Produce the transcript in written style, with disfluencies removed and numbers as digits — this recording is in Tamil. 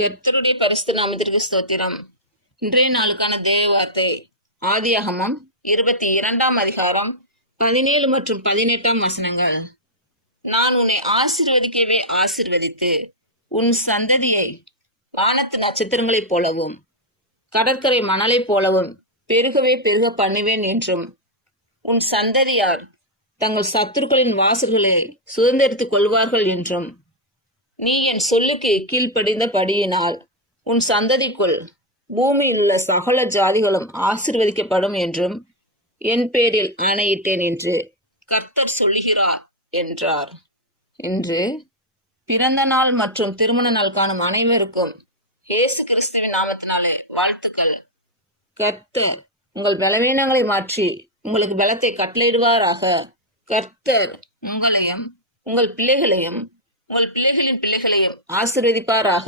கர்த்தருடைய பரிசுத்த நாமத்திற்கு ஸ்தோத்திரம். இன்றைய நாளுக்கான தேவ வார்த்தை ஆதியாகமம் 22ஆம் அதிகாரம் 17 மற்றும் 18ஆம் வசனங்கள். நான் உன்னை ஆசீர்வதிக்கவே ஆசீர்வதித்து உன் சந்ததியை வானத்து நட்சத்திரங்களைப் போலவும் கடற்கரை மணலைப் போலவும் பெருகவே பெருக பண்ணுவேன் என்றும் உன் சந்ததியார் தங்கள் சத்துருக்களின் வாசல்களை சுதந்திரித்துக் கொள்வார்கள் என்றும் நீ என் சொல்லுக்கு கீழ்ப்படிந்தபடியினால் உன் சந்ததிக்குள் பூமியில் உள்ள சகல ஜாதிகளும் ஆசீர்வதிக்கப்படும் என்றும் என் பேரில் ஆணையிட்டேன் என்று கர்த்தர் சொல்லுகிறார் என்றார். இன்று பிறந்த நாள் மற்றும் திருமண நாள் காணும் அனைவருக்கும் இயேசு கிறிஸ்துவின் நாமத்தினாலே வாழ்த்துக்கள். கர்த்தர் உங்கள் பலவீனங்களை மாற்றி உங்களுக்கு பலத்தை கட்டளையிடுவாராக. கர்த்தர் உங்களையும் உங்கள் பிள்ளைகளையும் உங்கள் பிள்ளைகளின் பிள்ளைகளையும் ஆசீர்வதிப்பாராக.